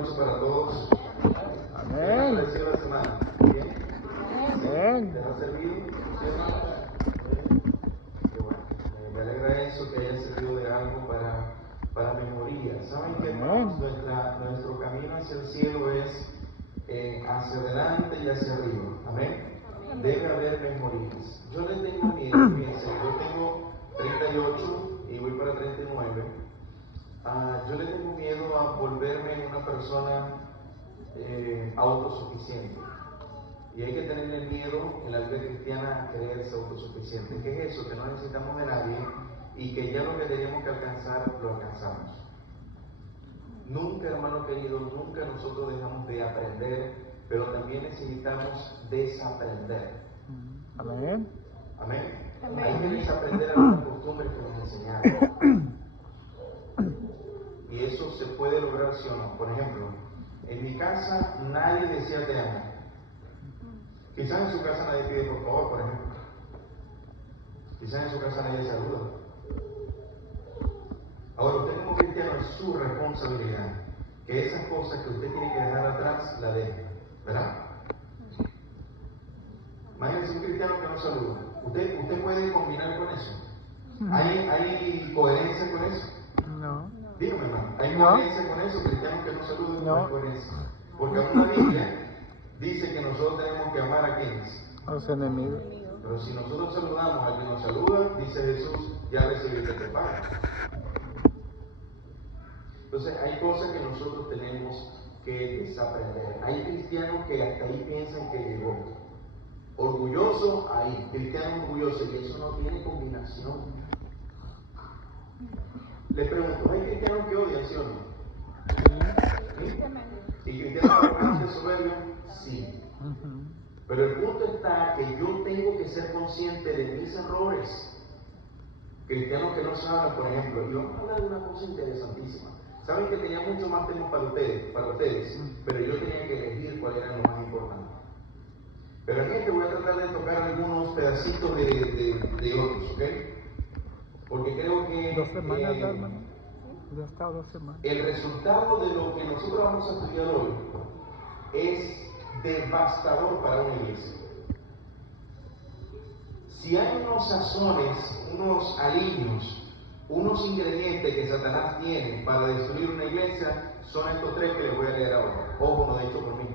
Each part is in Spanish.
noche para todos. Amén. ¿Qué les ha parecido la semana? ¿Bien? Amén. ¿Les ha servido? ¿Sí, hermano? Qué bueno. Me alegra eso, que haya servido de algo para memoria. ¿Saben qué, hermanos? Nuestro camino hacia el cielo es hacia adelante y hacia arriba. Amén. Debe haber memorías. Yo le tengo miedo, fíjense, yo tengo 38 y voy para 39. Yo le tengo miedo a volverme una persona autosuficiente. Y hay que tenerle miedo en la vida cristiana a creerse autosuficiente. ¿Qué es eso? Que no necesitamos de nadie y que ya lo que tenemos que alcanzar, lo alcanzamos. Nunca, hermano querido, nunca nosotros dejamos de aprender, pero también necesitamos desaprender. Amén. Amén. Hay que desaprender algunas costumbres que nos enseñaron. Y eso se puede lograr, sí o no. Por ejemplo, en mi casa nadie decía te amo. Quizás en su casa nadie pide por favor, por ejemplo. Quizás en su casa nadie saluda. Ahora, usted como cristiano es su responsabilidad que esas cosas que usted tiene que dejar atrás, la deje. ¿Verdad? Imagínense un cristiano que no saluda. ¿Usted puede combinar con eso? ¿Hay coherencia con eso? No. Dígame, hermano, ¿hay No. coherencia con eso? Cristianos que no saludan, no hay No. coherencia. Porque aún la Biblia dice que nosotros tenemos que amar a quienes. A los enemigos. Pero si nosotros saludamos al que nos saluda, dice Jesús, ya recibiste tu pago. Entonces hay cosas que nosotros tenemos que desaprender. Hay cristianos que hasta ahí piensan que llegó. Orgulloso, ahí. Cristiano orgulloso, y eso no tiene combinación. Le pregunto, ¿hay cristianos que odian, sí o no? ¿Sí? ¿Y cristianos arrogantes, soberbios? Sí. Pero el punto está que yo tengo que ser consciente de mis errores. Cristianos que no saben, por ejemplo, y vamos a hablar de una cosa interesantísima. Saben que tenía mucho más temas para ustedes, pero yo tenía que elegir cuál era lo más importante. Pero en este voy a tratar de tocar algunos pedacitos de otros, ¿ok? Porque creo que 2 semanas, hermano. Ya está 2 semanas. el resultado de lo que nosotros vamos a estudiar hoy es devastador para una iglesia. Si hay unos sazones, unos aliños, unos ingredientes que Satanás tiene para destruir una iglesia, son estos 3 que les voy a leer ahora. Ojo, no dicho por mí.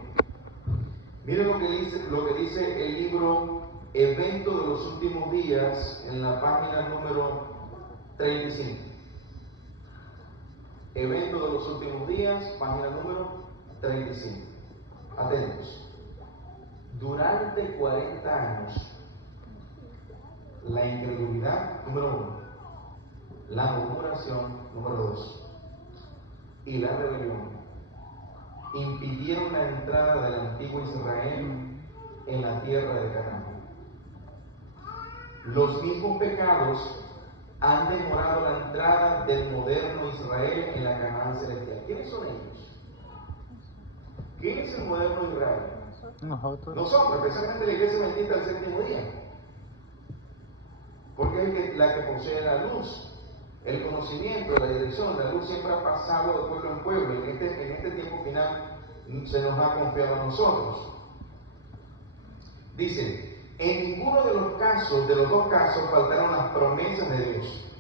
Miren lo que dice el libro Evento de los Últimos Días en la página número 35. Evento de los Últimos Días, página número 35. Atentos. Durante 40 años, la incredulidad, número 1, la murmuración, número 2, y la rebelión impidieron la entrada del antiguo Israel en la tierra de Canaán. Los mismos pecados han demorado la entrada del moderno Israel en la Canaán celestial. ¿Quiénes son ellos? ¿Quién es el moderno Israel? Nosotros, especialmente la iglesia bendita del séptimo día. Porque es la que posee la luz, el conocimiento, la dirección. La luz siempre ha pasado de pueblo en pueblo. En este tiempo final se nos ha confiado a nosotros. Dice, en ninguno de los 2 casos faltaron las promesas de Dios.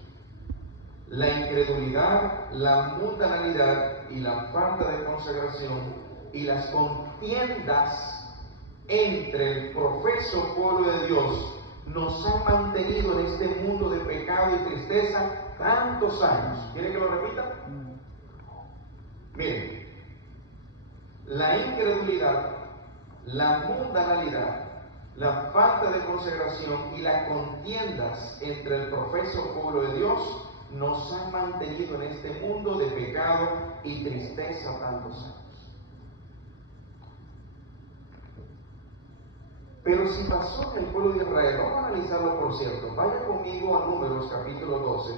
La incredulidad, la mundanalidad y la falta de consagración y las contiendas entre el profeso pueblo de Dios nos han mantenido en este mundo de pecado y tristeza tantos años. ¿Quieren que lo repita? Miren, la incredulidad, la mundanalidad, la falta de consagración y las contiendas entre el profeso pueblo de Dios nos han mantenido en este mundo de pecado y tristeza tantos años. Pero si pasó en el pueblo de Israel, vamos a analizarlo por cierto. Vaya conmigo a Números capítulo 12.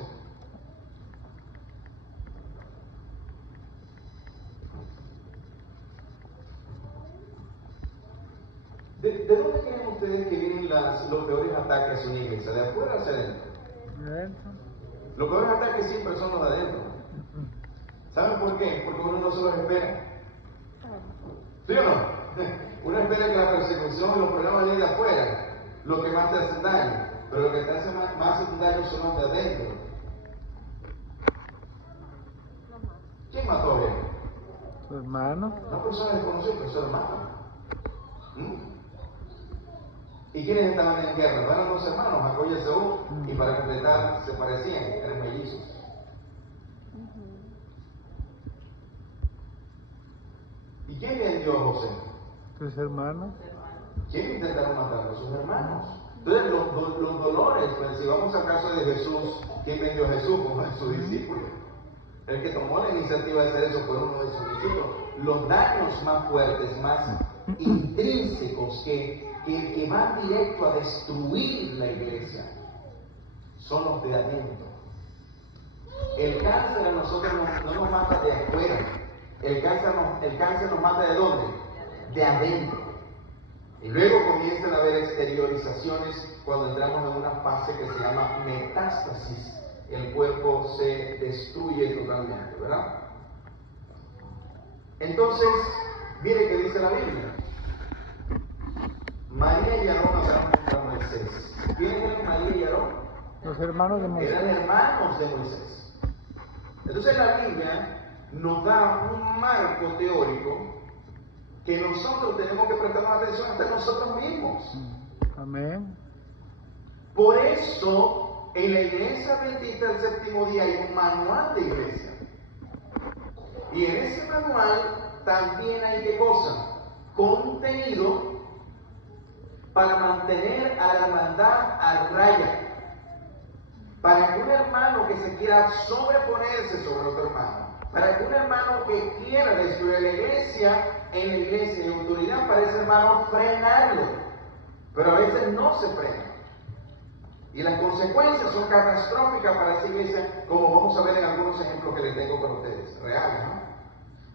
¿De dónde creen ustedes que vienen los peores ataques a una iglesia? ¿De afuera hacia adentro? Los peores ataques siempre son los de adentro. ¿Saben por qué? Porque uno no se los espera. ¿Sí o no? Uno espera que la persecución y los problemas vienen de afuera, lo que más te hace daño, pero lo que te hace más daño son los de adentro. ¿Quién mató a Abel? Su hermano. Una persona desconocida, pero su hermano. ¿Y quiénes estaban en guerra? Eran dos hermanos, Jacob y Esaú, y para completar se parecían, eran mellizos. ¿Y quién vendió a José? Sus hermanos. ¿Quién intentaron matarlo? Sus hermanos. Entonces, los dolores, pues, si vamos al caso de Jesús, ¿quién vendió a Jesús? Uno de sus discípulos. El que tomó la iniciativa de hacer eso fue uno de sus discípulos. Los daños más fuertes, más intrínsecos, que van directo a destruir la iglesia, son los de adentro. El cáncer a nosotros no nos mata de afuera. El cáncer nos mata ¿de dónde? De adentro. Y luego comienzan a haber exteriorizaciones cuando entramos en una fase que se llama metástasis. El cuerpo se destruye totalmente, ¿verdad? Entonces, mire qué dice la Biblia. María y Aarón hablaron contra Moisés. ¿Quiénes eran María y Aarón? Los hermanos de Moisés. Eran hermanos de Moisés. Entonces la Biblia nos da un marco teórico que nosotros tenemos que prestar atención hasta nosotros mismos. Amén. Por eso, en la iglesia adventista del séptimo día hay un manual de iglesia. Y en ese manual también hay ¿qué cosa? Contenido para mantener a la hermandad a raya. Para que un hermano que se quiera sobreponerse sobre otro hermano, para que un hermano que quiera destruir la iglesia, en la iglesia hay autoridad para ese hermano frenarlo. Pero a veces no se frena. Y las consecuencias son catastróficas para esa iglesia, como vamos a ver en algunos ejemplos que les tengo para ustedes, reales, ¿no?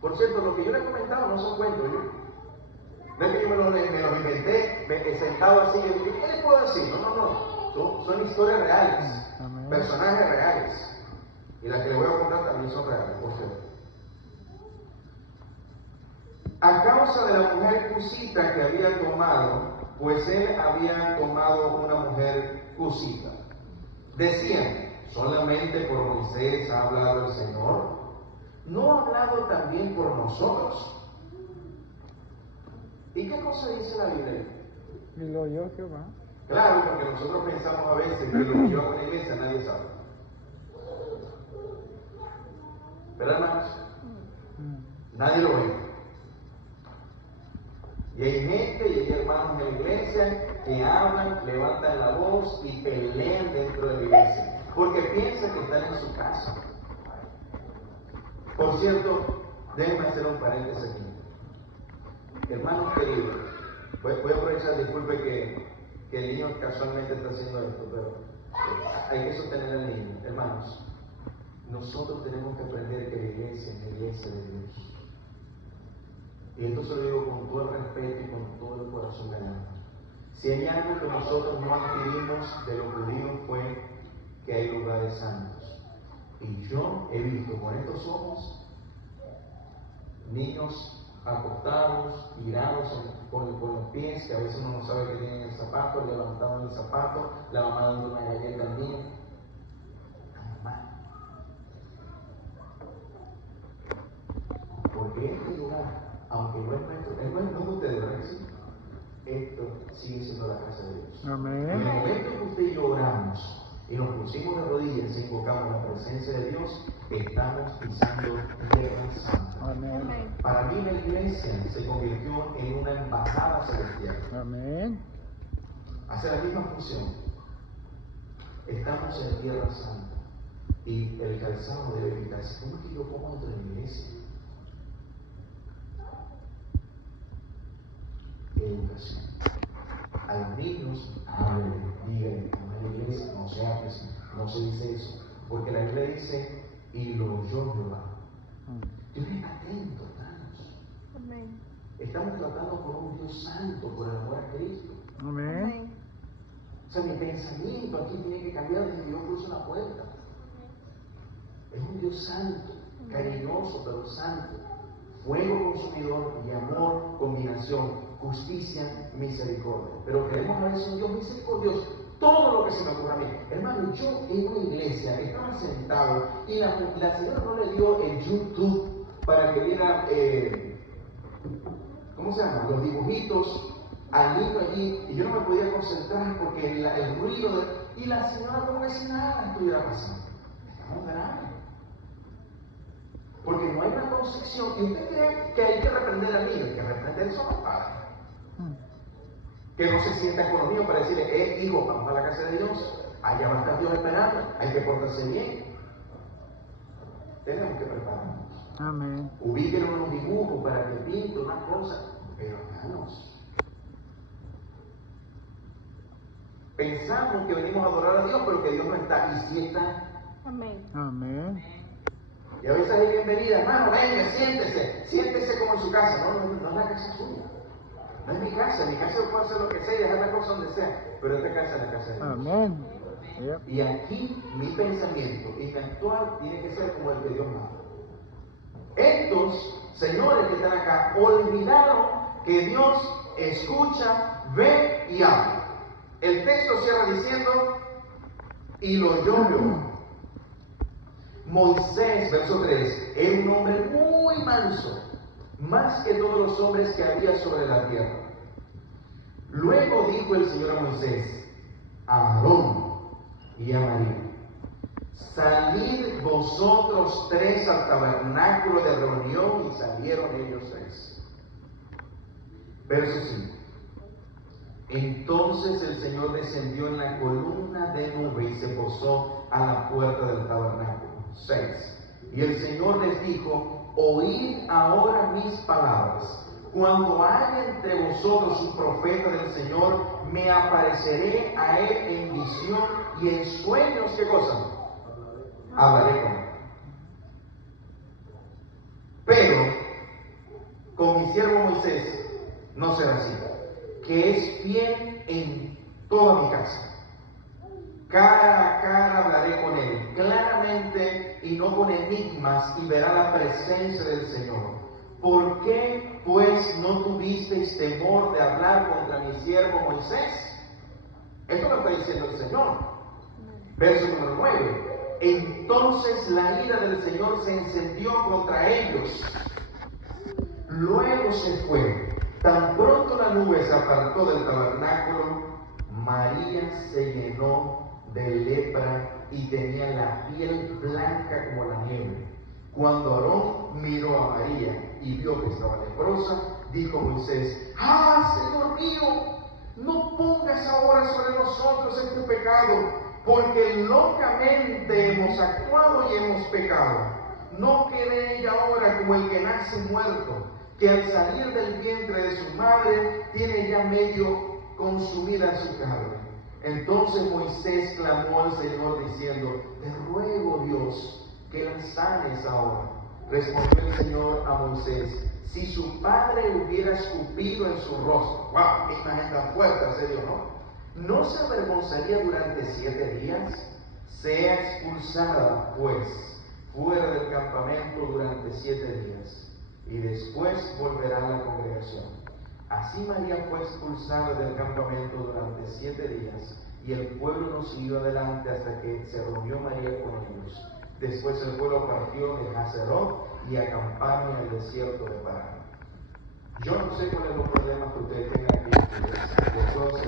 Por cierto, lo que yo les he comentado no son cuentos, no es que yo me los inventé, me he sentado así y dije, ¿qué les puedo decir? No. Son historias reales, personajes reales. Y las que les voy a contar también son reales, por cierto. A causa de la mujer cusita que había tomado, pues él había tomado una mujer cusita. Decían, solamente por Moisés ha hablado el Señor. ¿No ha hablado también por nosotros? ¿Y qué cosa dice la Biblia? Y lo oyó Jehová. Claro, porque nosotros pensamos a veces que lo que yo hago en la iglesia nadie sabe. ¿Verdad, hermanos? Nadie lo ve. Y hay gente y hay hermanos de la iglesia que hablan, levantan la voz y pelean dentro de la iglesia, porque piensan que están en su casa. Por cierto, déjenme hacer un paréntesis aquí. Hermanos queridos, voy a aprovechar, disculpe que el niño casualmente está haciendo esto, pero hay que sostener al niño. Hermanos, nosotros tenemos que aprender que la iglesia es la iglesia de Dios. Y esto se lo digo con todo el respeto y con todo el corazón del alma. Si hay algo que nosotros no adquirimos de los judíos fue que hay lugares santos. Y yo he visto con estos ojos niños acostados, tirados con los pies, que a veces uno no sabe que tienen el zapato, levantaban el zapato, la mamá dando una galleta al niño. Porque este lugar, aunque no es nuestro, no es de ustedes, ¿verdad que sí? Esto sigue siendo la casa de Dios. Amén. En el momento que usted y yo oramos y nos pusimos de rodillas e invocamos la presencia de Dios, estamos pisando tierra santa. Amén. Para mí la iglesia se convirtió en una embajada celestial. Amén. Hace la misma función. Estamos en tierra santa y el calzado debe quitarse. ¿Cómo es que yo pongo dentro de la iglesia? Educación. A los niños, háblenle, díganle, en la iglesia no se hace así, no se dice eso, porque la Biblia dice, y lo oyó Jehová. Dios es atento, hermanos. Amén. Estamos tratando con un Dios santo por el amor a Cristo. Amén. O sea, mi pensamiento aquí tiene que cambiar desde que yo cruzo la puerta. Es un Dios santo, cariñoso, pero santo. Fuego consumidor y amor, combinación, justicia, misericordia. Pero queremos a veces un Dios misericordioso. Todo lo que se me ocurra a mí. Hermano, yo en una iglesia estaba sentado y la señora no le dio el YouTube para que viera, ¿cómo se llama? Los dibujitos al niño allí, y yo no me podía concentrar porque el ruido y la señora como si nada estuviera pasando. Estamos graves. Porque no hay una concepción. Y usted cree que hay que reprender al niño, hay que reprender son los padres. Que no se sienta con los niños para decirle, hijo, vamos a la casa de Dios, allá va a estar Dios esperando, hay que portarse bien. Tenemos que prepararnos. Amén. Ubiquen unos dibujos para que pinte una cosa, pero hermanos, pensamos que venimos a adorar a Dios, pero que Dios no está, y sí está. Amén. Amén. Y a veces hay bienvenida, hermano, venga, siéntese como en su casa. No es la casa suya. No es mi casa, en mi casa yo puedo hacer lo que sea y dejar la cosa donde sea, pero esta casa es la casa de Dios. Amén. Yep. Y aquí mi pensamiento y mi actuar tiene que ser como el que Dios manda. Estos señores que están acá olvidaron que Dios escucha, ve y habla. El texto cierra diciendo, y lo oyó Jehová. Moisés, verso 3, era un hombre muy manso, más que todos los hombres que había sobre la tierra. Luego dijo el Señor a Moisés, a Aarón y a María, salid vosotros tres al tabernáculo de reunión, y salieron ellos tres. Verso 5. Entonces el Señor descendió en la columna de nube y se posó a la puerta del tabernáculo. 6. Y el Señor les dijo, oíd ahora mis palabras. Cuando haya entre vosotros un profeta del Señor, me apareceré a él en visión y en sueños. ¿Qué cosa? Hablaré con él. Pero con mi siervo Moisés no será así, que es fiel en toda mi casa. Cara a cara hablaré con él, claramente y no con enigmas, y verá la presencia del Señor. ¿Por qué, pues, no tuvisteis temor de hablar contra mi siervo Moisés? Esto lo está diciendo el Señor. Verso número 9. Entonces la ira del Señor se encendió contra ellos. Luego se fue. Tan pronto la nube se apartó del tabernáculo, María se llenó de lepra y tenía la piel blanca como la nieve. Cuando Aarón miró a María y vio que estaba leprosa, dijo Moisés, Señor mío, no pongas ahora sobre nosotros este pecado, porque locamente hemos actuado y hemos pecado. No quede ella ahora como el que nace muerto, que al salir del vientre de su madre tiene ya medio consumida su carne. Entonces Moisés clamó al Señor diciendo, te ruego, Dios, que la sanes ahora. Respondió el Señor a Moisés, si su padre hubiera escupido en su rostro, wow, qué imagen tan fuerte hace Dios, ¿no se avergonzaría durante 7 días? Sea expulsada, pues, fuera del campamento durante 7 días, y después volverá a la congregación. Así María fue expulsada del campamento durante 7 días, y el pueblo no siguió adelante hasta que se reunió María con ellos. Después el pueblo partió de Hazerot y acamparon en el desierto de Parán. Yo no sé cuáles son los problemas que ustedes tengan aquí en su iglesia. Yo solo sé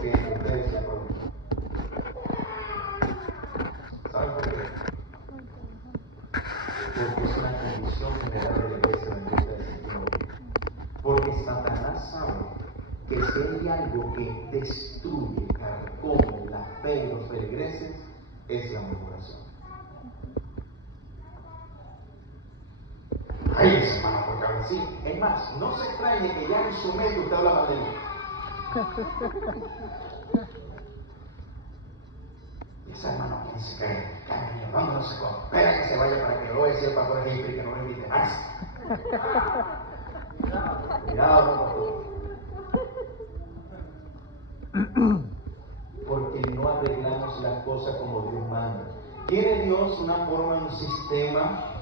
que ustedes se pueden. ¿Saben por qué? Porque es una condición general de la iglesia bendita del Señor. Porque Satanás sabe que si hay algo que destruye, carcome la fe de los feligreses, es la murmuración. Ay, hermano, porque ahora sí. Es más, no se extrañe que ya en su mente usted habla mal de mí. Y ese hermano, ¿quién se cree? ¿Dónde no se coopera que se vaya para que lo sepa, por ejemplo, y que no me invite más? Cuidado, porque no arreglamos las cosas como Dios manda. ¿Tiene Dios una forma, un sistema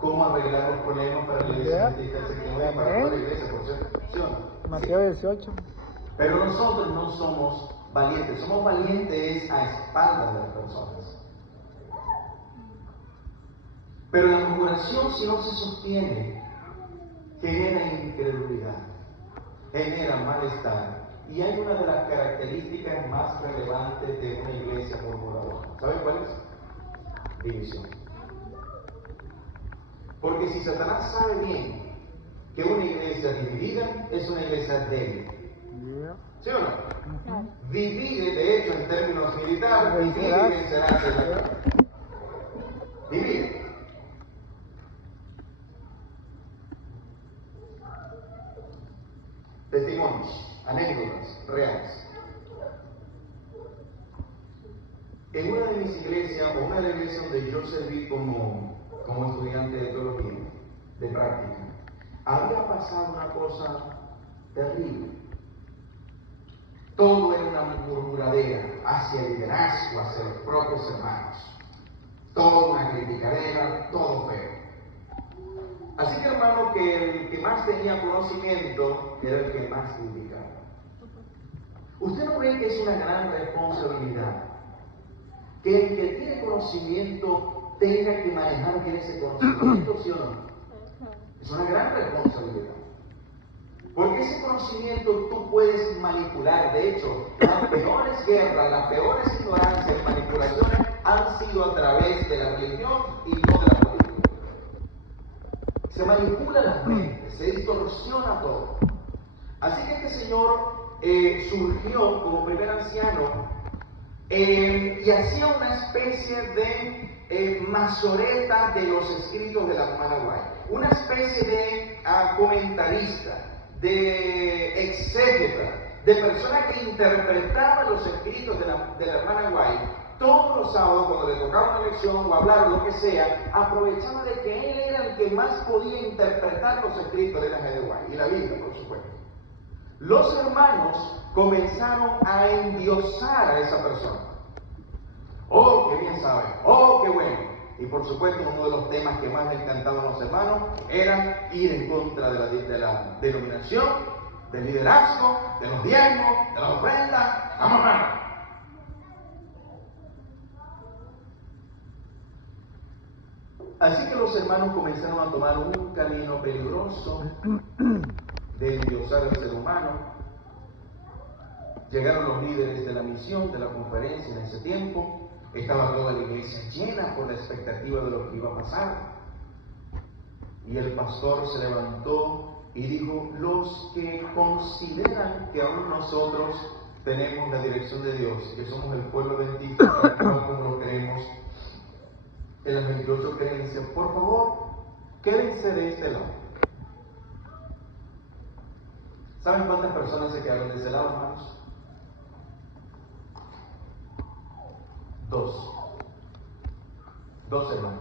cómo arreglar los problemas para la iglesia adventista del séptimo día, para toda la iglesia, por cierto. ¿Sí o no? Mateo 18. Pero nosotros no somos valientes, somos valientes a espaldas de las personas. Pero la murmuración, si no se sostiene, genera incredulidad, genera malestar. Y hay una de las características más relevantes de una iglesia murmuradora. ¿Saben cuál es? División. Porque si Satanás sabe bien que una iglesia dividida es una iglesia débil. ¿Sí o no? Divide, de hecho, en términos militares, divide y vencerás en la guerra. Divide. Testimonios, anécdotas reales. En una de mis iglesias, o una de las iglesias donde yo serví como estudiante de teología, de práctica, había pasado una cosa terrible. Todo era una murmuradera hacia el liderazgo, hacia los propios hermanos. Todo una criticadera, todo feo. Así que, hermano, que el que más tenía conocimiento era el que más criticaba. ¿Usted no ve que es una gran responsabilidad que el que tiene conocimiento tenga que manejar bien ese conocimiento, sí o no? Es una gran responsabilidad. Porque ese conocimiento tú puedes manipular. De hecho, las peores guerras, las peores ignorancias y manipulaciones han sido a través de la religión y no de la política. Se manipula las mentes, se distorsiona todo. Así que este señor surgió como primer anciano y hacía una especie de mazoreta de los escritos de la hermana White, una especie de comentarista, de exégeta, de persona que interpretaba los escritos de la hermana White. Todos los sábados, cuando le tocaba una lección o hablar o lo que sea, aprovechaba de que él era el que más podía interpretar los escritos de la G. de White y la Biblia, por supuesto. Los hermanos comenzaron a endiosar a esa persona. Oh, qué bien sabe, oh, qué bueno. Y por supuesto, uno de los temas que más le encantaban a los hermanos era ir en contra de la denominación, del liderazgo, de los diezmos, de la ofrenda. ¡Vamos, hermano! Así que los hermanos comenzaron a tomar un camino peligroso de endiosar al ser humano. Llegaron los líderes de la misión, de la conferencia en ese tiempo. Estaba toda la iglesia llena por la expectativa de lo que iba a pasar. Y el pastor se levantó y dijo: los que consideran que aún nosotros tenemos la dirección de Dios, que somos el pueblo adventista, tal cual como lo creemos en las 28 creencias, por favor, quédense de este lado. ¿Saben cuántas personas se quedaron de ese lado, hermanos? 2 hermanas.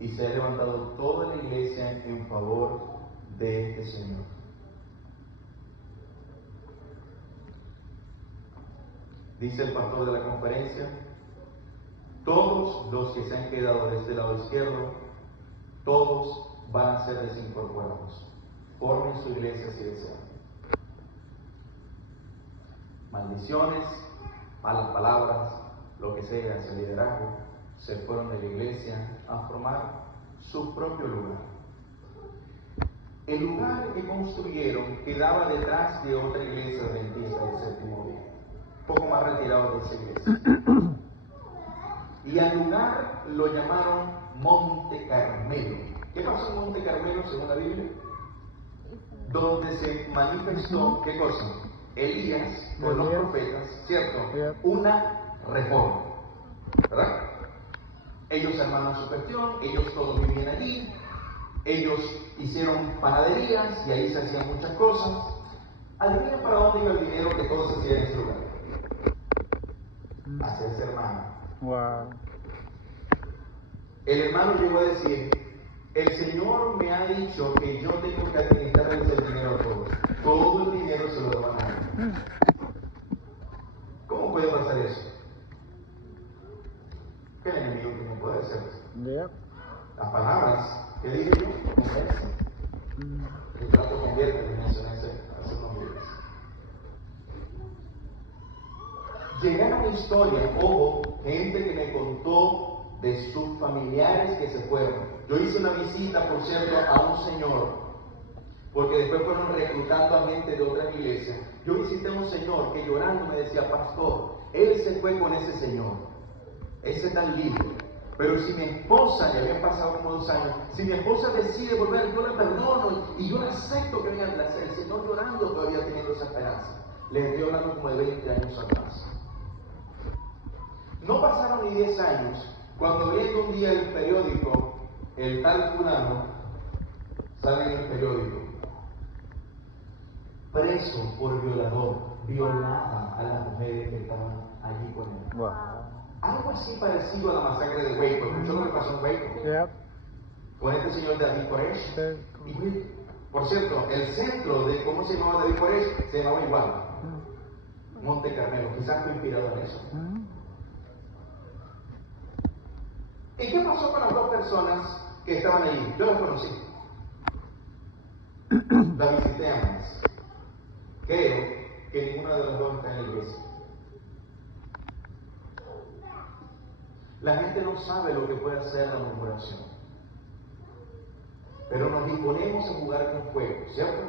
Y se ha levantado toda la iglesia en favor de este Señor. Dice el pastor de la conferencia: todos los que se han quedado de este lado izquierdo, todos van a ser desincorporados. Formen su iglesia si desean. Maldiciones, malas palabras, lo que sea, ese liderazgo, se fueron de la iglesia a formar su propio lugar. El lugar que construyeron quedaba detrás de otra iglesia adventista del séptimo día, poco más retirado de esa iglesia. Y al lugar lo llamaron Monte Carmelo. ¿Qué pasó en Monte Carmelo según la Biblia? Donde se manifestó, ¿qué cosa? Elías con los profetas, ¿cierto? Una reforma, ¿verdad? Ellos armaron su cuestión, ellos todos vivían allí, ellos hicieron panaderías y ahí se hacían muchas cosas. Adivinen para dónde iba el dinero que todos se hacían en ese lugar. Hacia ese hermano. Wow. El hermano llegó a decir: el Señor me ha dicho que yo tengo que administrarles el dinero a todos. Todo el dinero se lo van a dar. ¿Cómo puede pasar eso? obedecerse. Yep. Las palabras que dije yo, convencen. El trato convierte, me mencioné hace unos días. Llegaron historias, ojo, gente que me contó de sus familiares que se fueron. Yo hice una visita, por cierto, a un señor, porque después fueron reclutando a gente de otra iglesia. Yo visité a un señor que llorando me decía, pastor, él se fue con ese señor, ese tan libre. Pero si mi esposa, ya habían pasado como 2 años, si mi esposa decide volver, yo la perdono y yo la acepto que venga a la el Señor llorando todavía teniendo esa esperanza. Les estoy hablando como de 20 años atrás. No pasaron ni 10 años, cuando viendo un día el periódico, el tal fulano, sale en el periódico, preso por violador, violaba a las mujeres que estaban allí con él. Wow. Algo así parecido a la masacre de Waco. ¿Escuchó lo que pasó en Waco? Yep. Con este señor David Koresh. Sí. Y, por cierto, el centro de cómo se llamaba David Koresh se llamaba igual, Monte Carmelo. Quizás fue inspirado en eso. ¿Y qué pasó con las 2 personas que estaban allí? Yo las conocí. Las visité ambas. Creo que ninguna de las 2 está en la iglesia. La gente no sabe lo que puede hacer la murmuración. Pero nos disponemos a jugar con fuego, ¿cierto?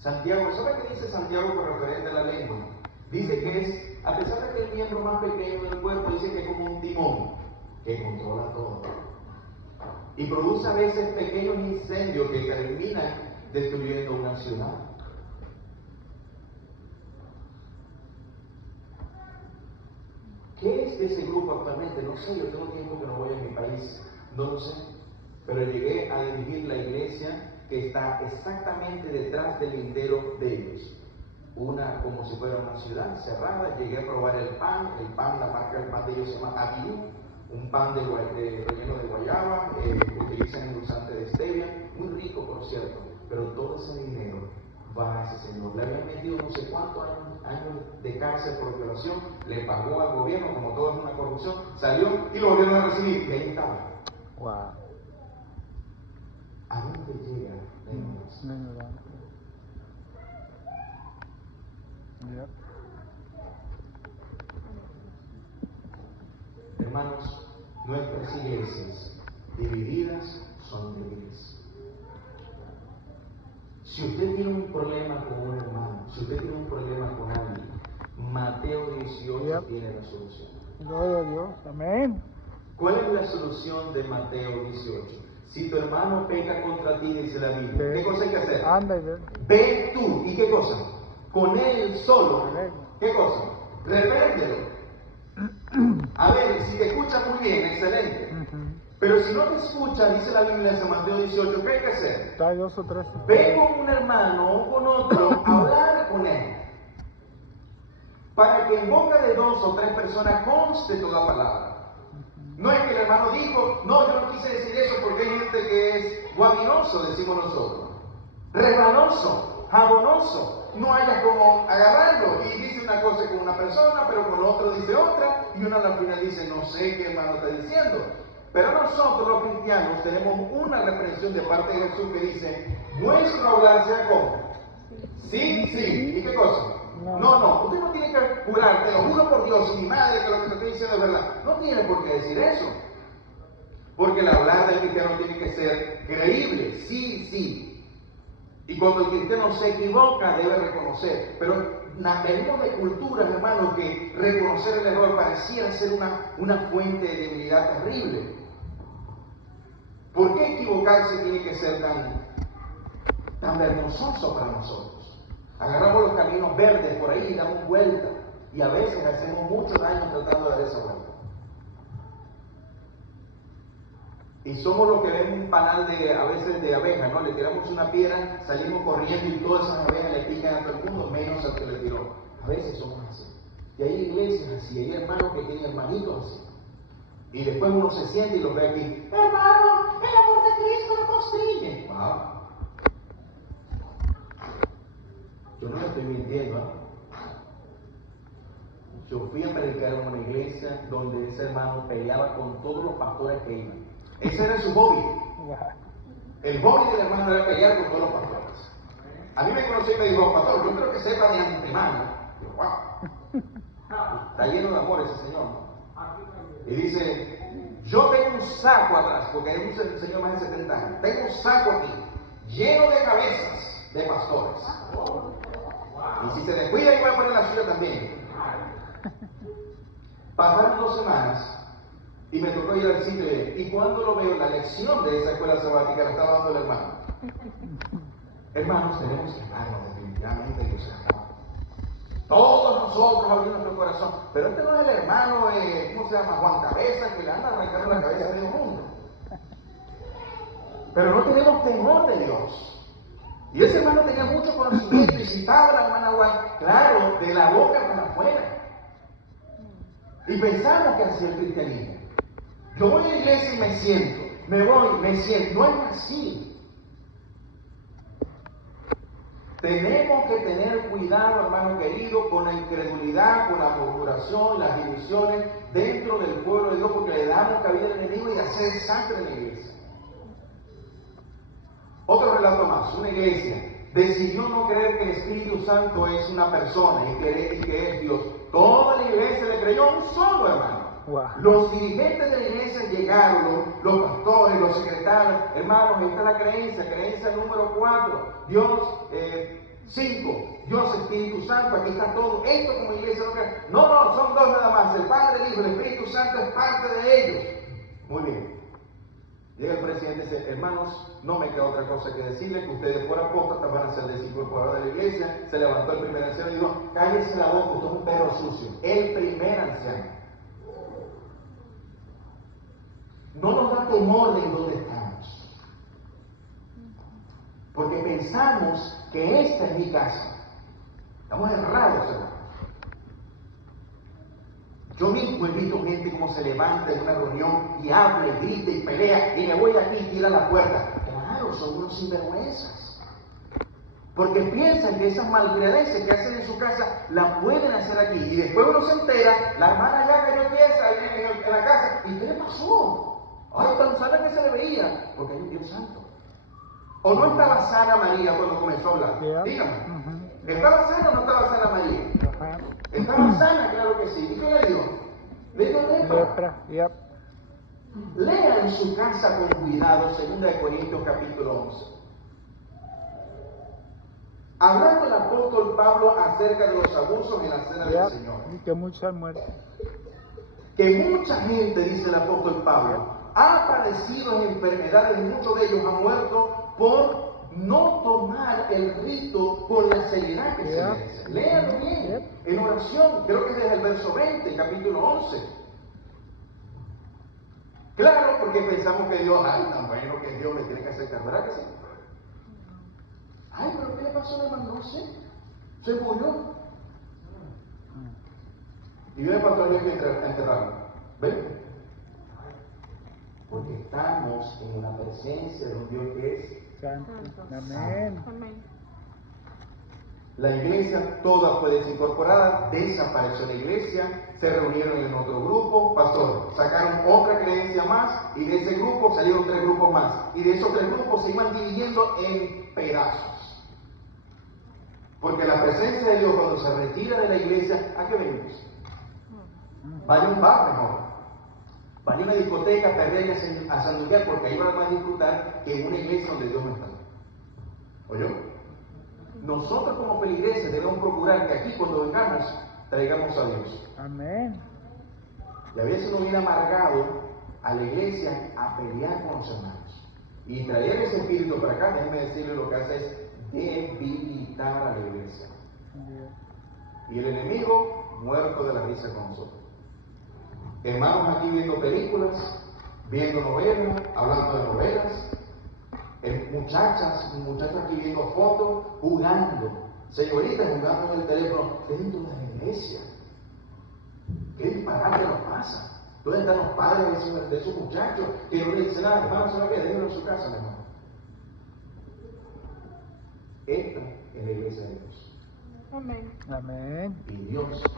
Santiago, ¿sabe qué dice Santiago con referente a la lengua? Dice que es, a pesar de que es el miembro más pequeño del cuerpo, dice que es como un timón que controla todo. Y produce a veces pequeños incendios que terminan destruyendo una ciudad. ¿Qué es de ese grupo actualmente? No sé, yo tengo tiempo que no voy a mi país, no lo sé. Pero llegué a dirigir la iglesia que está exactamente detrás del lindero de ellos. Una como si fuera una ciudad cerrada. Llegué a probar el pan, la marca del pan de ellos se llama Abiú, un pan de relleno de guayaba, utilizan endulzante de stevia, muy rico por cierto, pero todo ese dinero va a ese señor. Le habían metido no sé cuántos años de cárcel por violación, le pagó al gobierno, como todo es una corrupción, salió y lo volvieron a recibir, y ahí estaba. Wow. ¿A dónde llega la ignorancia? Yep. Hermanos, nuestras iglesias divididas son débiles. Si usted tiene un problema con un hermano, si usted tiene un problema con alguien, Mateo 18 tiene la solución. Gloria a Dios. Amén. ¿Cuál es la solución de Mateo 18? Si tu hermano peca contra ti, dice la Biblia, ¿qué cosa hay que hacer? Anda y ve. Ve tú, ¿y qué cosa? Con él solo. ¿Qué cosa? Repréndelo. A ver, si te escucha muy bien, excelente. Pero si no te escucha, dice la Biblia en San Mateo 18, ¿qué hay que hacer? Está 2 o 3. Ve con un hermano o con otro a hablar con él. Para que en boca de 2 o 3 personas conste toda palabra. No es que el hermano dijo, no, yo no quise decir eso porque hay gente que es guaminoso, decimos nosotros. Resbaloso, jabonoso. No haya como agarrarlo y dice una cosa con una persona, pero con otro dice otra, y uno al final dice, no sé qué hermano está diciendo. Pero nosotros los cristianos tenemos una reprensión de parte de Jesús que dice, nuestro hablar sea como, sí, sí, ¿y qué cosa? No, usted no tiene que jurar, te lo juro por Dios y mi madre que lo que te estoy diciendo es verdad. No tiene por qué decir eso. Porque el hablar del cristiano tiene que ser creíble, sí, sí. Y cuando el cristiano se equivoca, debe reconocer. Pero venimos de culturas, hermanos, que reconocer el error pareciera ser una fuente de debilidad terrible. ¿Por qué equivocarse tiene que ser tan vergonzoso para nosotros? Agarramos los caminos verdes por ahí y damos vuelta. Y a veces hacemos mucho daño tratando de dar esa vuelta. Y somos los que ven un panal a veces de abejas, ¿no? Le tiramos una piedra, salimos corriendo y todas esas abejas le pican a todo el mundo, menos al que le tiró. A veces somos así. Y hay iglesias así, hay hermanos que tienen hermanitos así. Y después uno se siente y los ve aquí, hermano, el amor de Cristo lo constriñe. Wow. Yo no le estoy mintiendo, ¿eh? yo fui a predicar en una iglesia donde ese hermano peleaba con todos los pastores que iban. Ese era su hobby. Wow. El hobby del hermano era pelear con todos los pastores. A mí me conoció y me dijo, pastor, yo creo que sepa de antemano. Yo, wow, está lleno de amor ese señor. Y dice, yo tengo un saco atrás, porque hay un señor más de 70 años, tengo un saco aquí, lleno de cabezas de pastores. Y si se descuida, yo voy a poner la suya también. Pasaron 2 semanas y me tocó ir al sitio y cuando lo veo, la lección de esa escuela sabática la estaba dando el hermano. Hermanos, tenemos que amarnos definitivamente, Dios se acaba. Todos nosotros abriendo nuestro corazón. Pero este no es el hermano, ¿cómo se llama? Juan Cabeza, que le anda arrancando la cabeza a medio mundo. Pero no tenemos temor de Dios. Y ese hermano tenía mucho conocimiento y citaba a la hermana Juan, claro, de la boca para afuera. Y pensamos que así es el cristianismo. Yo voy a la iglesia y me siento, me voy, me siento. No es así. Tenemos que tener cuidado, hermano querido, con la incredulidad, con la murmuración, las divisiones dentro del pueblo de Dios, porque le damos cabida al enemigo y hacer sangre en la iglesia. Otro relato más, una iglesia decidió no creer que el Espíritu Santo es una persona y que es Dios. Toda la iglesia le creyó a un solo hermano. Wow. Los dirigentes de la iglesia llegaron, los pastores, los secretarios, hermanos, esta es la creencia número 4, Dios 5, Dios Espíritu Santo, aquí está todo, esto como iglesia no cree. No, son 2 nada más, el Padre, el Hijo, el Espíritu Santo es parte de ellos. Muy bien. Llega el presidente y dice, hermanos, no me queda otra cosa que decirles, que ustedes por apóstatas van a ser desincorporados de la iglesia. Se levantó el primer anciano y dijo, cállese la boca, usted es un perro sucio. El primer anciano. No nos da temor de en dónde estamos. Porque pensamos que esta es mi casa. Estamos errados, hermanos. Yo mismo he visto gente como se levanta en una reunión y habla y grita y pelea y me voy aquí y tira la puerta. Claro, son unos sinvergüenzas. Porque piensan que esas malcriadeces que hacen en su casa la pueden hacer aquí. Y después uno se entera, la hermana ya cayó tiesa en la casa. ¿Y qué le pasó? Ay, tan sana que se le veía. Porque hay un Dios santo. ¿O no estaba sana María cuando comenzó a hablar? Yeah. Dígame. ¿Estaba sana o no estaba sana María? Estaba sana, claro que sí. ¿Y qué le dio? Le dio lepra. Yep. Lea en su casa con cuidado 2 Corintios capítulo 11. Hablando el apóstol Pablo acerca de los abusos en la cena del Señor. Y que muchos han muerto. Que mucha gente, dice el apóstol Pablo, ha padecido enfermedades y muchos de ellos han muerto por no tomar el rito con la seriedad que se merece. Léalo bien. En oración, creo que es el verso 20, capítulo 11. Claro, porque pensamos que Dios, ay, tan bueno que Dios me tiene que acercar, ¿verdad que sí? Ay, pero ¿qué le pasó a la hermana? No sé. Se murió. Y viene el pastor y hay que enterrarlo. ¿Ven? Porque estamos en la presencia de un Dios que es Santo. Amén. La iglesia toda fue desincorporada, desapareció la iglesia, se reunieron en otro grupo, pastor, sacaron otra creencia más y de ese grupo salieron 3 grupos más y de esos 3 grupos se iban dividiendo en pedazos. Porque la presencia de Dios cuando se retira de la iglesia, ¿a qué venimos? Vaya a un bar mejor. Vaya a una discoteca, perder a sandunguear porque ahí van a disfrutar que en una iglesia donde Dios no está. ¿Oyó? Nosotros como feligreses debemos procurar que aquí cuando vengamos traigamos a Dios. Amén. Y a veces uno viene amargado a la iglesia a pelear con los hermanos. Y traer ese espíritu para acá, déjeme decirle, lo que hace es debilitar a la iglesia. Y el enemigo muerto de la risa con nosotros. Hermanos aquí viendo películas, viendo novelas, hablando de novelas. Muchachos aquí viendo fotos, jugando. Señoritas jugando en el teléfono dentro de la iglesia. ¿Qué disparate nos pasa? ¿Dónde están los padres de esos muchachos? Que no le dicen nada, hermano, ¿sabe qué? Déjenlo en su casa, hermano. Esta es la iglesia de Dios. Amén. Amén. Y Dios nos ve.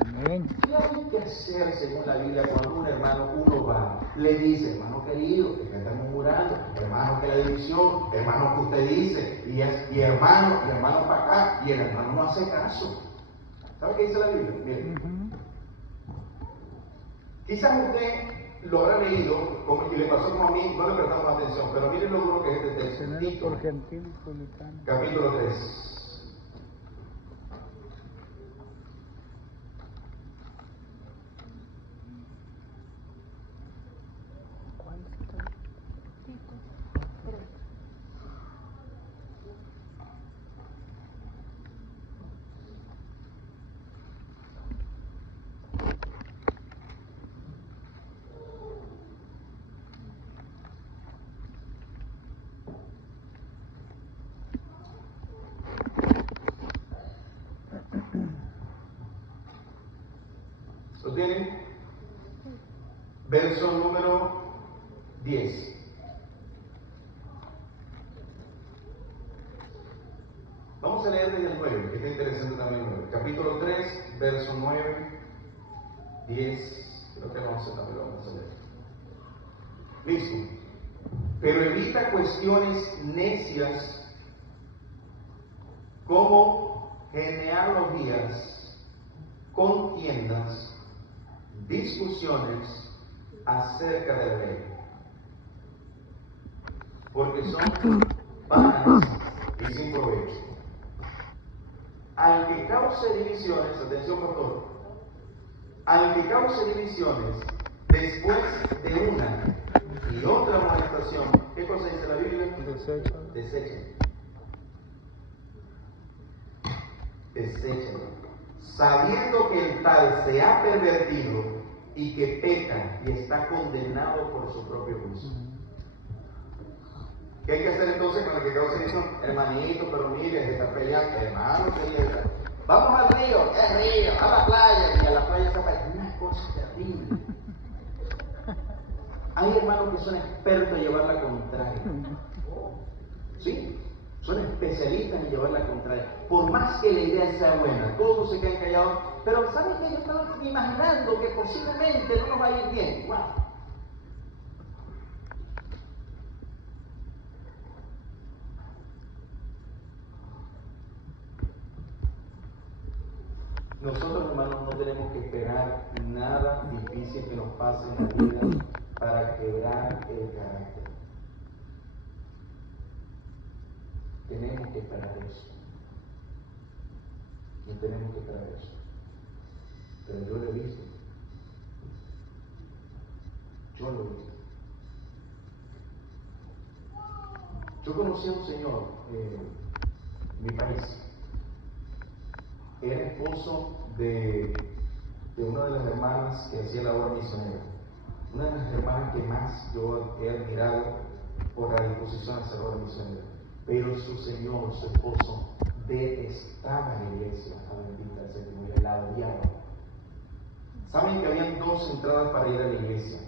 Amén. ¿Qué hay que hacer según la Biblia cuando un hermano uno va? Le dice, hermano querido, que está murmurando, hermano que la división, hermano que usted dice, y hermano para acá, y el hermano no hace caso. ¿Sabe qué dice la Biblia? Miren. Quizás usted lo habrá leído, como y le pasó como a mí, no le prestamos atención, pero miren lo bueno que es este texto. Tenemos por gentil y publicano. Capítulo 3. ¿Lo tienen? Verso número 10. Vamos a leer desde el 9, que está interesante también el 9. Capítulo 3, verso 9, 10. Creo que el 11 también lo vamos a leer. Listo. Pero evita cuestiones necias como genealogías, contiendas, discusiones acerca del rey, porque son vanas y sin provecho. Al que cause divisiones, atención pastor, al que cause divisiones después de una y otra amonestación, ¿qué cosa dice la Biblia? Desechen. Sabiendo que el tal se ha pervertido y que peca y está condenado por su propio juicio. ¿Qué hay que hacer entonces con el que causa división? Hermanito, pero mire, se está peleando, hermano, vamos al río, a la playa, y a la playa se va una cosa terrible. Hay hermanos que son expertos en llevar la contraria. ¿Sí? Son especialistas en llevar la contraria. Por más que la idea sea buena, todos se quedan callados. Pero ¿saben qué? Yo estaba imaginando que posiblemente no nos va a ir bien. ¡Wow! Nosotros, hermanos, no tenemos que esperar nada difícil que nos pase en la vida para quebrar el carácter. Tenemos que esperar eso. No tenemos que esperar eso. Pero yo lo he visto. Yo lo he visto. Yo conocí a un señor en mi país. Era esposo de una de las hermanas que hacía la obra misionera. Una de las hermanas que más yo he admirado por la disposición a hacer obra misionera. Pero su señor, su esposo, detestaba la iglesia, a la bendita del Señor, y la odiaba. Saben que habían dos entradas para ir a la iglesia.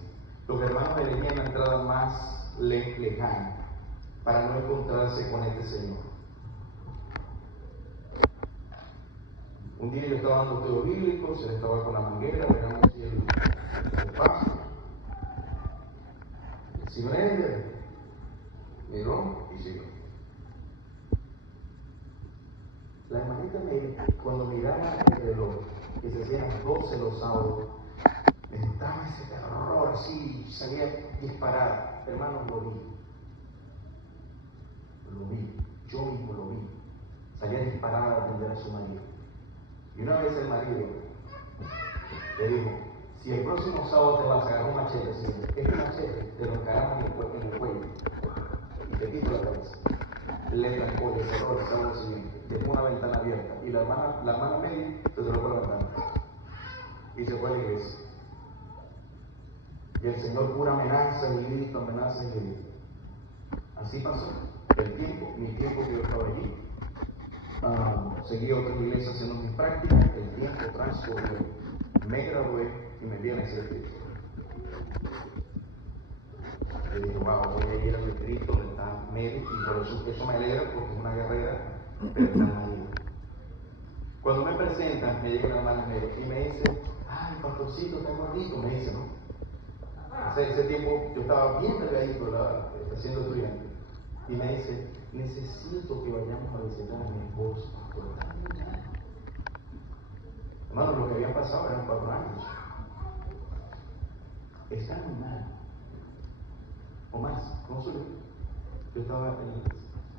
Los hermanos elegían la entrada más lejana para no encontrarse con este señor. Un día yo estaba dando estudios bíblicos, él estaba con la manguera, pegando así el paso. Si no es, miró y siguió. La hermanita cuando miraba el reloj, que se hacían las 12 los sábados, me entraba ese terror así, salía disparar. Hermanos, lo vi, yo mismo lo vi. Salía disparada a atender a su marido. Y una vez el marido le dijo: si el próximo sábado te vas a agarrar un machete, este machete te lo encaramos en el cuello y te quito la cabeza. Le trancó, le cerró el sábado siguiente, dejó una ventana abierta y la hermana media se cerró por la ventana y se fue a la iglesia. Y el Señor pura amenaza y grito, amenaza y grito. Así pasó el tiempo, mi tiempo que yo estaba allí. Seguí a otra iglesia haciendo mis prácticas, el tiempo transcurrió, me gradué y me viene a hacer Cristo. Le dije: wow, voy a ir al distrito donde está Mary, y por eso me alegra, porque es una guerrera, pero está en la vida. Cuando me presentan, me llega la hermana Mary y me dice, ay, pastorcito, está gordito, me dice, ¿no? Hace ese tiempo yo estaba bien delgadito siendo estudiante. Y me dice, necesito que vayamos a visitar a mi esposo, pastor. Hermano, lo que había pasado eran 4 años. Está muy mal. O más, ¿cómo suele? Yo estaba en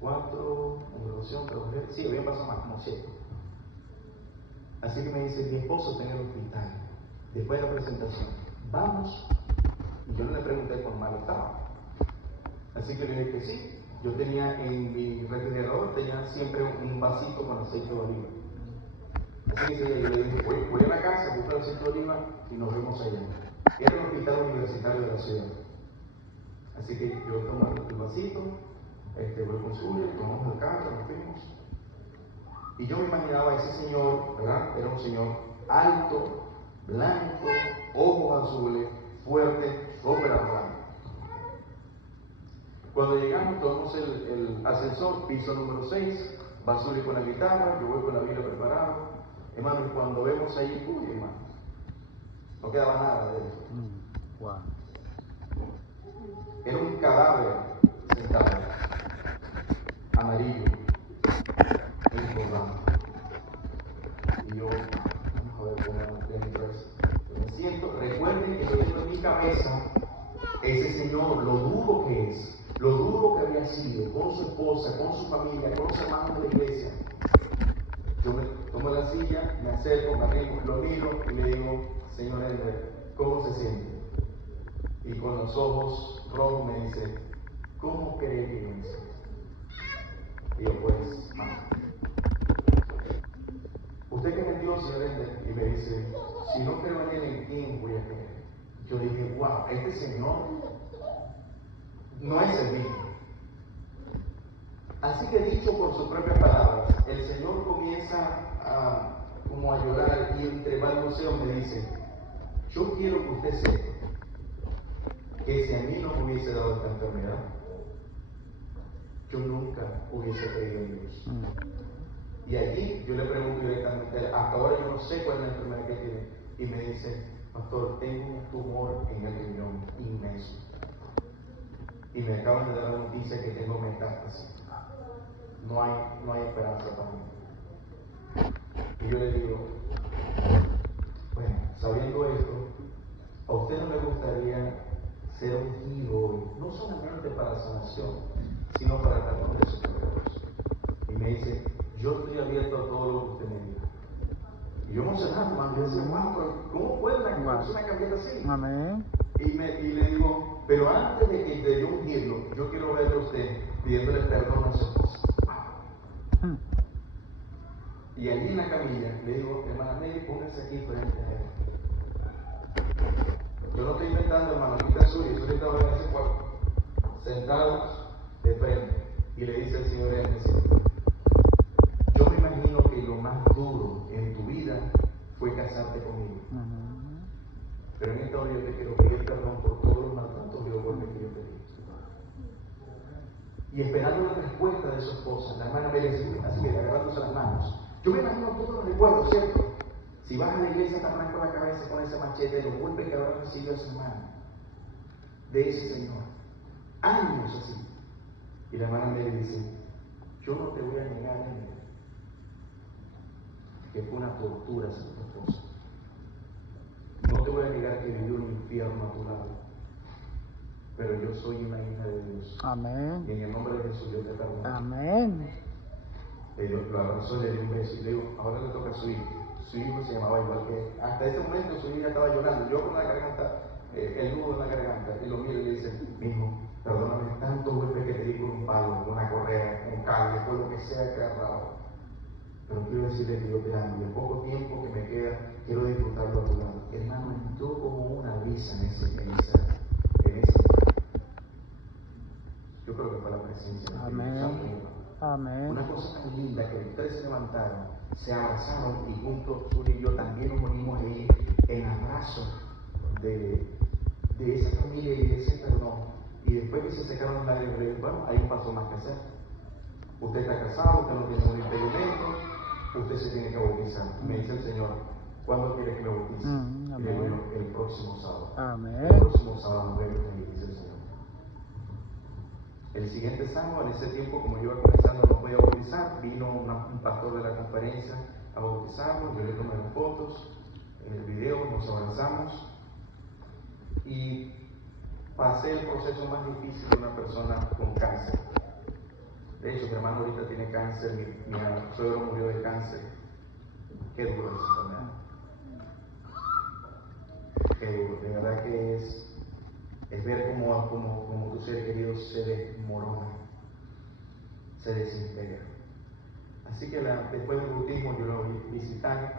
4, en relación, trabajé. Sí, había pasado más, como 7. Así que me dice, mi esposo está en el hospital. Después de la presentación, vamos. Y yo no le pregunté cuán mal estaba. Así que le dije que sí. Yo tenía en mi refrigerador, tenía siempre un vasito con aceite de oliva. Así que yo le dije, voy a la casa, busco el aceite de oliva y nos vemos allá. Era el hospital universitario de la ciudad. Así que yo tomo el vasito, voy con Zulia, tomamos el carro, nos fuimos. Y yo me imaginaba a ese señor, ¿verdad? Era un señor alto, blanco, ojos azules, fuerte, súper arrogante. Cuando llegamos, tomamos el ascensor, piso número 6, va Zulia con la guitarra, yo voy con la Biblia preparada. Hermano, y cuando vemos ahí, uy, hermano, no quedaba nada de eso. Wow. Era un cadáver sentado, amarillo, engordado. Y yo, vamos a ver cómo dentro de eso. Yo me siento, recuerden que yo tengo en mi cabeza ese señor, lo duro que es, lo duro que había sido, con su esposa, con su familia, con los hermanos de la iglesia. Yo me tomo la silla, me acerco, me arrimo, lo miro y le digo, señor Ender, ¿cómo se siente? Y con los ojos rojos me dice, ¿cómo cree que me siento? Y yo, pues, mal. ¿Usted cree en Dios, señor Ender? Y me dice, si no creo en Él, ¿en quién voy a creer? Yo dije, wow, este señor no es el mismo. Así que dicho por sus propias palabras, el Señor comienza como a llorar y entre balbuceos me dice, yo quiero que usted sepa que si a mí no me hubiese dado esta enfermedad, yo nunca hubiese creído en Dios. Y allí yo le pregunto directamente, hasta ahora yo no sé cuál es la enfermedad que tiene. Y me dice, pastor, tengo un tumor en el riñón inmenso. Y me acaban de dar la noticia que tengo metástasis. No hay esperanza para mí. Y yo le digo, bueno, sabiendo esto, ¿a usted no le gustaría ser ungido hoy? No solamente para sanación, sino para el perdón de sus pecados. Y me dice, yo estoy abierto a todo lo que usted me diga. Y yo emocionado, hermano, yo decía, wow, pero ¿cómo puede una persona cambiar así? Amén. Y le digo, pero antes de yo ungirlo, yo quiero verlo a usted pidiéndole perdón a su esposa. Y allí en la camilla le digo, hermana Mary, póngase aquí frente a él. Yo no estoy inventando, hermano, aquí está Suri estaba en ese cuarto, sentados de frente. Y le dice al Señor Hermes, yo me imagino que lo más duro en tu vida fue casarte conmigo. Pero en esta hora yo te quiero pedir perdón por todos los maltratos y los golpes que yo te di. Y esperando la respuesta de su esposa, la hermana Mary, así que agarrándose las manos. Yo me imagino todos los recuerdos, ¿cierto? Si vas a la iglesia, te arrancas la cabeza con ese machete, los golpes que habrá recibido esa hermana, de ese señor. Años así. Y la hermana Mary dice, yo no te voy a negar, que fue una tortura ser tu esposa. No te voy a negar que vivió un infierno a tu lado. Pero yo soy una hija de Dios. Amén. Y en el nombre de Jesús yo te perdono. Amén. Lo abrazó y le dio un beso. Y le digo, ahora le toca a su hijo. Su hijo se llamaba igual que él. Hasta ese momento su hija estaba llorando. Yo con la garganta, el nudo en la garganta. Y lo miro y le dice, hijo, perdóname tanto golpe que te di con un palo, con una correa, un cable, con lo que sea que agarrado. Pero quiero decirle que yo te amo. Y el poco tiempo que me queda, quiero disfrutarlo a tu lado. Hermano, entró como una brisa en ese. Yo creo que fue la presencia de Dios. Amén. Amén. Una cosa tan linda que ustedes se levantaron, se abrazaron y juntos, Suri y yo también nos unimos ahí en abrazo de esa familia y de ese perdón. Y después que se secaron las lágrimas, bueno, hay un paso más que hacer. Usted está casado, usted no tiene un impedimento, usted se tiene que bautizar. Me dice el Señor, ¿cuándo quiere que me bautice? Y le digo yo, el próximo sábado. Amén. El próximo sábado nos vemos ahí, dice el Señor. El siguiente sábado, en ese tiempo, como yo iba comenzando, no podía bautizar, vino un pastor de la conferencia a bautizarlo, yo le tomé las fotos, el video, nos abrazamos y pasé el proceso más difícil de una persona con cáncer. De hecho, mi hermano ahorita tiene cáncer, mi suegro murió de cáncer. Qué duro es esa enfermedad. Qué duro, de verdad que es ver cómo tu ser querido se desmorona, se desintegra. Así que después del bautismo yo lo visité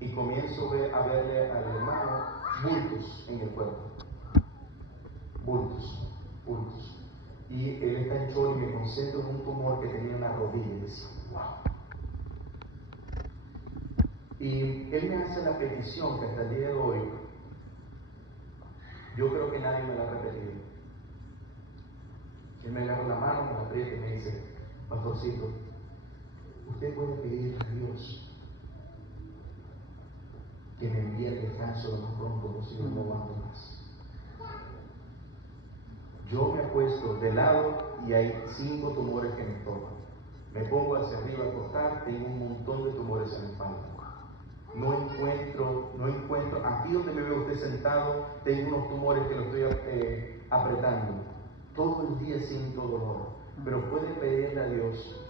y comienzo a verle al hermano bultos en el cuerpo. Bultos. Y él está en shock y me concentro en un tumor que tenía en la rodilla. Y decía, wow. Y él me hace la petición que hasta el día de hoy, yo creo que nadie me la ha repetido. Él me agarra la mano, me la aprieta y me dice, pastorcito, usted puede pedirle a Dios que me envíe el descanso lo más pronto posible, no aguanto más. Yo me acuesto de lado y hay 5 tumores que me toman. Me pongo hacia arriba a acostar, tengo un montón de tumores en la espalda. No encuentro, aquí donde me ve usted sentado, tengo unos tumores que lo estoy apretando. Todo el día siento dolor, pero puede pedirle a Dios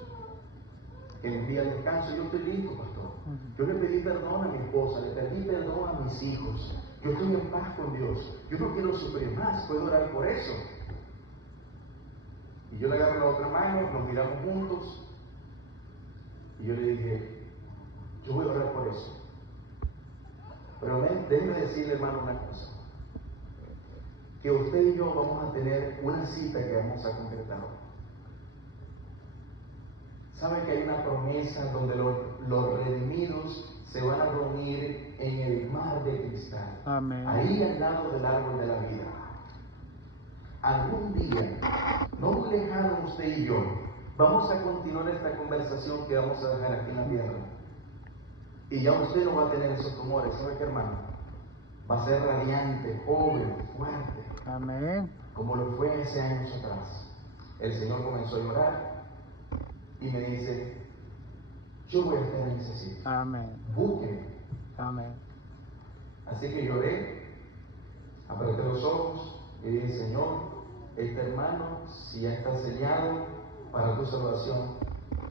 que me envíe el descanso. Yo estoy listo, pastor. Yo le pedí perdón a mi esposa, le pedí perdón a mis hijos. Yo estoy en paz con Dios. Yo no quiero sufrir más, puedo orar por eso. Y yo le agarro la otra mano, nos miramos juntos, y yo le dije, yo voy a orar por eso. Pero déjeme decirle, hermano, una cosa. Que usted y yo vamos a tener una cita que vamos a concretar hoy. ¿Sabe que hay una promesa donde los redimidos se van a reunir en el mar de cristal? Amén. Ahí al lado del árbol de la vida. Algún día, no muy lejano usted y yo, vamos a continuar esta conversación que vamos a dejar aquí en la tierra. Y ya usted no va a tener esos tumores, ¿sabe qué, hermano? Va a ser radiante, joven, fuerte. Amén. Como lo fue hace años atrás. El Señor comenzó a llorar y me dice, yo voy a estar en ese sitio. Amén. Búsqueme. Amén. Así que lloré, apreté los ojos y dije, Señor, este hermano, si ya está sellado para tu salvación,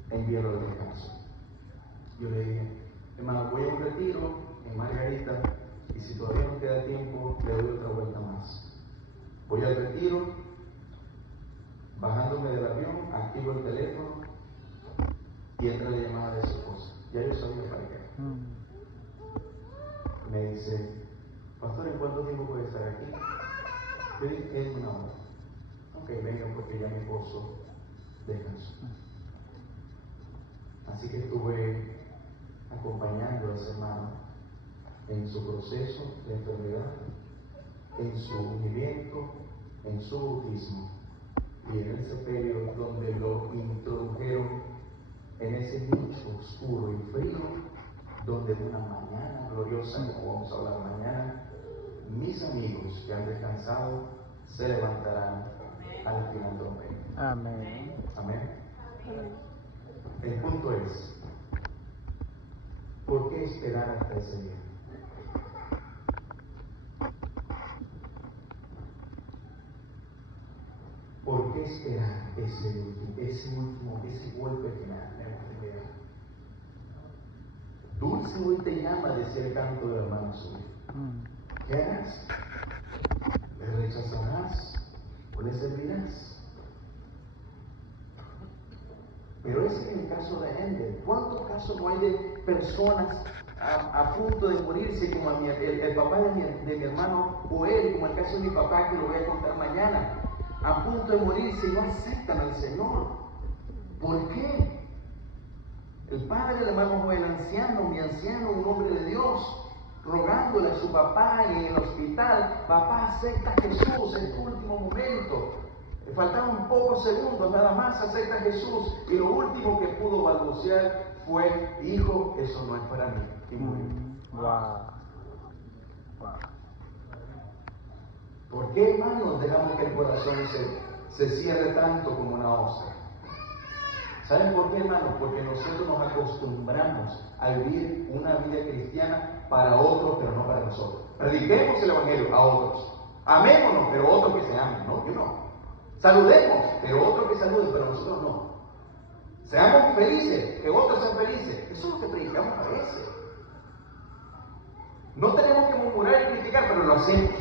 envíalo al descanso. Yo le dije, hermano, voy a un retiro en Margarita y si todavía no queda tiempo, le doy otra vuelta más. Voy al retiro, bajándome del avión, activo el teléfono y entra la llamada de su esposa. Ya yo sabía para qué. Me dice, pastor, ¿en cuánto tiempo puede estar aquí? Yo dije, en 1 hora. Ok, venga, porque ya mi esposo descansó. Así que estuve acompañando a ese hermano en su proceso de enfermedad, en su hundimiento, en su bautismo y en ese periodo donde lo introdujeron en ese nicho oscuro y frío, donde una mañana gloriosa, como vamos a hablar mañana, mis amigos que han descansado se levantarán al final del mes. Amén. Amén. El punto es, ¿por qué esperar hasta ese día? ¿Por qué esperar ese golpe final? Dulce hoy te llama, decía el canto del hermano suyo. ¿Qué harás? ¿Le rechazarás o le servirás? Pero ese es el caso de Ender. ¿Cuántos casos no hay de personas a punto de morirse, como el papá de mi hermano Joel, como el caso de mi papá, que lo voy a contar mañana, a punto de morirse y no aceptan al Señor? ¿Por qué? El padre del hermano Joel, anciano, mi anciano, un hombre de Dios, rogándole a su papá en el hospital, papá, acepta a Jesús en tu último momento. Le faltaban pocos segundos, nada más, acepta a Jesús. Y lo último que pudo balbucear fue, hijo, eso no es para mí. Y murió. Wow. Wow. ¿Por qué, hermanos, dejamos que el corazón se cierre tanto como una ostra? ¿Saben por qué, hermanos? Porque nosotros nos acostumbramos a vivir una vida cristiana para otros, pero no para nosotros. Prediquemos el Evangelio a otros. Amémonos, pero otros que se amen. No, yo no. Saludemos, pero otros que saluden, pero nosotros no. Seamos felices, que otros sean felices. Eso es lo que predicamos a veces. No tenemos que murmurar y criticar, pero lo hacemos.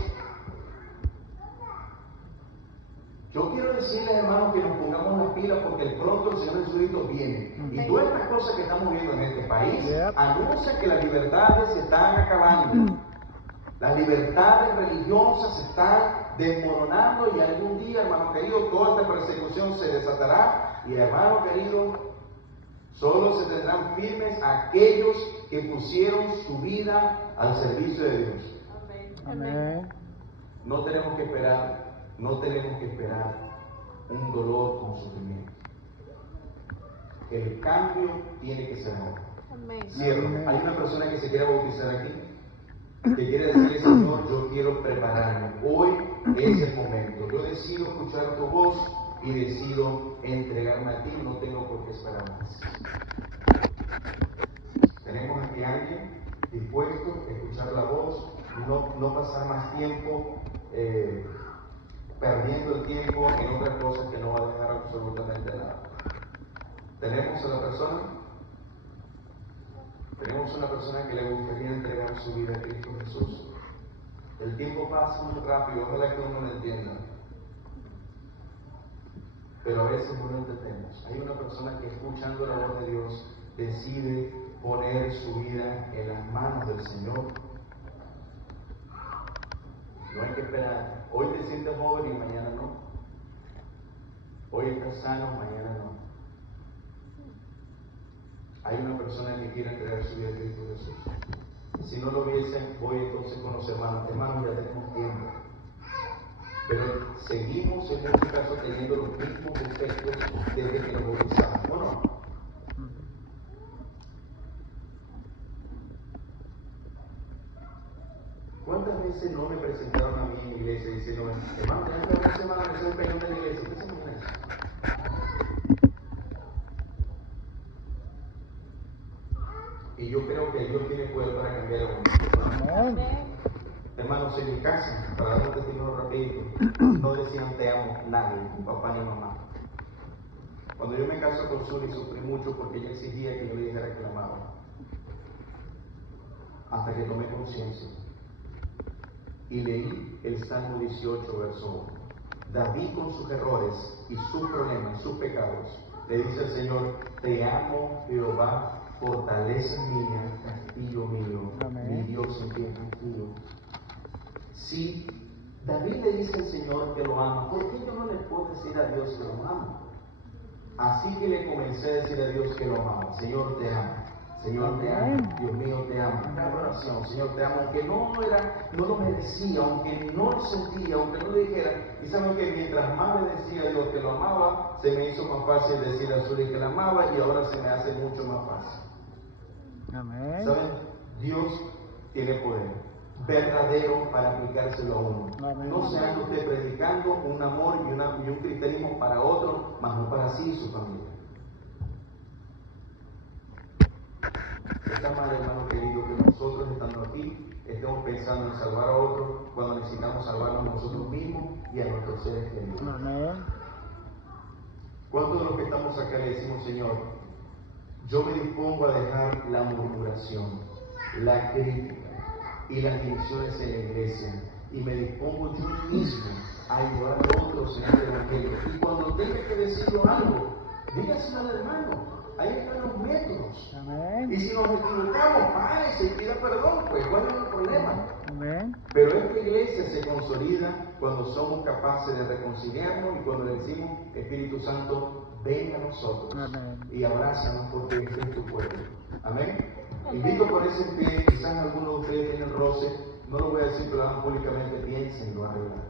Yo quiero decirles, hermanos, que nos pongamos las pilas porque pronto el Señor Jesucristo viene. Y todas estas cosas que estamos viendo en este país anuncian que las libertades se están acabando. Las libertades religiosas se están desmoronando y algún día, hermano querido, toda esta persecución se desatará. Y, hermano querido, solo se tendrán firmes aquellos que pusieron su vida al servicio de Dios. Amén. No tenemos que esperar un dolor con sufrimiento. El cambio tiene que ser ahora. Cierro. Hay una persona que se quiere bautizar aquí, que quiere decirle, Señor, yo quiero prepararme. Hoy es el momento. Yo decido escuchar tu voz y decido entregarme a ti. No tengo por qué esperar más. Tenemos aquí a alguien dispuesto a escuchar la voz, no pasar más tiempo perdiendo el tiempo en otras cosas que no va a dejar absolutamente nada. Tenemos a la persona, tenemos una persona que le gustaría entregar su vida a Cristo Jesús. El tiempo pasa muy rápido, ojalá que uno lo entienda, pero a veces no lo entendemos. Hay una persona que, escuchando la voz de Dios, decide poner su vida en las manos del Señor. No hay que esperar. Hoy te sientes joven y mañana no. Hoy estás sano, mañana no. Hay una persona que quiere entregar su vida a Cristo Jesús. Si no lo hubiesen, voy entonces con los hermanos. Hermanos, ya tenemos tiempo. Pero seguimos en muchos casos teniendo los mismos defectos desde que nos bautizamos, ¿o no? ¿Cuántas veces no me presentaron a mí en la iglesia diciendo, hermano, tenemos que una semana que soy un peñón de la iglesia? ¿Qué se imagina eso? Y yo creo que Dios tiene poder para cambiar el mundo. Hermanos, en mi casa, para dar un testimonio rapidito, no decían te amo nadie, ni papá ni mamá. Cuando yo me caso con Suri sufrí mucho porque ella exigía que yo le dijera que la amaba. Hasta que tomé conciencia. Y leí el Salmo 18, verso 1. David, con sus errores y sus problemas, sus pecados, le dice al Señor, te amo, Jehová, fortaleza mía, castillo mío, mi Dios en quien confío. Si David le dice al Señor que lo ama, ¿por qué yo no le puedo decir a Dios que lo amo? Así que le comencé a decir a Dios que lo amaba. Señor, te amo. Señor, te amo. Dios mío, te amo. Cada oración, Señor, te amo. Aunque no lo merecía, aunque no lo sentía, aunque no lo dijera. Y saben que mientras más le decía a Dios que lo amaba, se me hizo más fácil decir a Suri que la amaba y ahora se me hace mucho más fácil. Amén. ¿Saben? Dios tiene poder verdadero para aplicárselo a uno. Amén. No se ande usted predicando un amor y un cristianismo para otro, mas no para sí y su familia. Está mal, hermano querido, que nosotros estando aquí estemos pensando en salvar a otros cuando necesitamos salvarnos a nosotros mismos y a nuestros seres queridos. Amén. ¿Cuántos de los que estamos acá le decimos, Señor, yo me dispongo a dejar la murmuración, la crítica y las divisiones en la iglesia y me dispongo yo mismo a ayudar a otros en este evangelio? Y cuando tenga que decirlo algo, dígaselo al hermano. Ahí están los métodos. Amén. Y si nos equivocamos, párese y pida perdón, pues ¿cuál es el problema? Amén. Pero esta iglesia se consolida cuando somos capaces de reconciliarnos y cuando le decimos, Espíritu Santo, ven a nosotros. Amén. Y abrázanos porque este es tu pueblo. Amén. Invito por ese pie, quizás algunos de ustedes tienen roce, no lo voy a decir, pero lo hagan públicamente, piénsenlo arreglar.